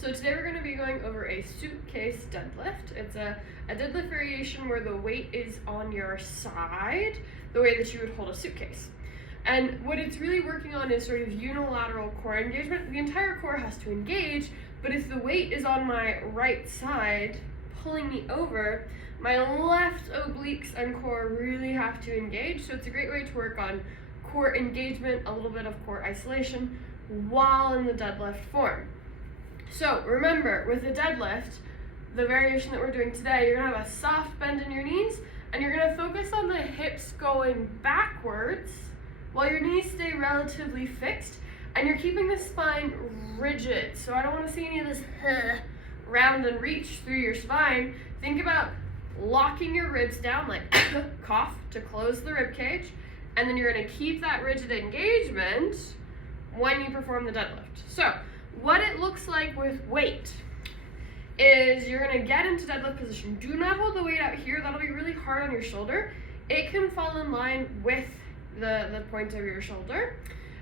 So today we're going to be going over a suitcase deadlift. It's a deadlift variation where the weight is on your side, the way that you would hold a suitcase. And what it's really working on is sort of unilateral core engagement. The entire core has to engage, but if the weight is on my right side, pulling me over, my left obliques and core really have to engage. So it's a great way to work on core engagement, a little bit of core isolation, while in the deadlift form. So remember, with the deadlift, the variation that we're doing today, you're gonna have a soft bend in your knees, and you're gonna focus on the hips going backwards while your knees stay relatively fixed, and you're keeping the spine rigid. So I don't wanna see any of this round and reach through your spine. Think about locking your ribs down, like cough, to close the rib cage, and then you're gonna keep that rigid engagement when you perform the deadlift. So what it looks like with weight is you're gonna get into deadlift position. Do not hold the weight out here. That'll be really hard on your shoulder. It can fall in line with the point of your shoulder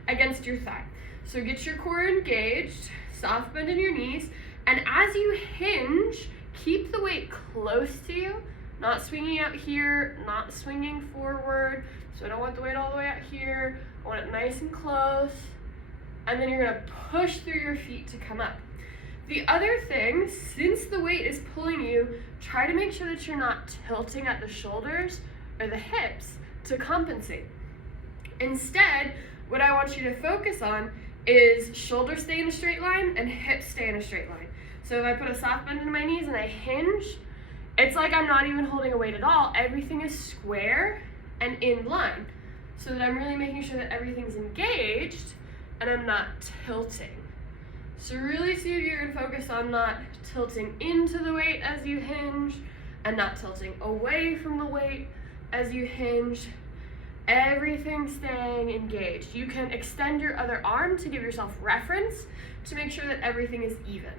against your thigh. So get your core engaged, soft bend in your knees, and as you hinge, keep the weight close to you, not swinging out here, not swinging forward. So I don't want the weight all the way out here. I want it nice and close. And then you're gonna push through your feet to come up. The other thing, since the weight is pulling you, try to make sure that you're not tilting at the shoulders or the hips to compensate. Instead, what I want you to focus on is shoulders stay in a straight line and hips stay in a straight line. So if I put a soft bend into my knees and I hinge, it's like I'm not even holding a weight at all. Everything is square and in line, so that I'm really making sure that everything's engaged and I'm not tilting. So really see if you're gonna focus on not tilting into the weight as you hinge and not tilting away from the weight as you hinge. Everything staying engaged. You can extend your other arm to give yourself reference to make sure that everything is even.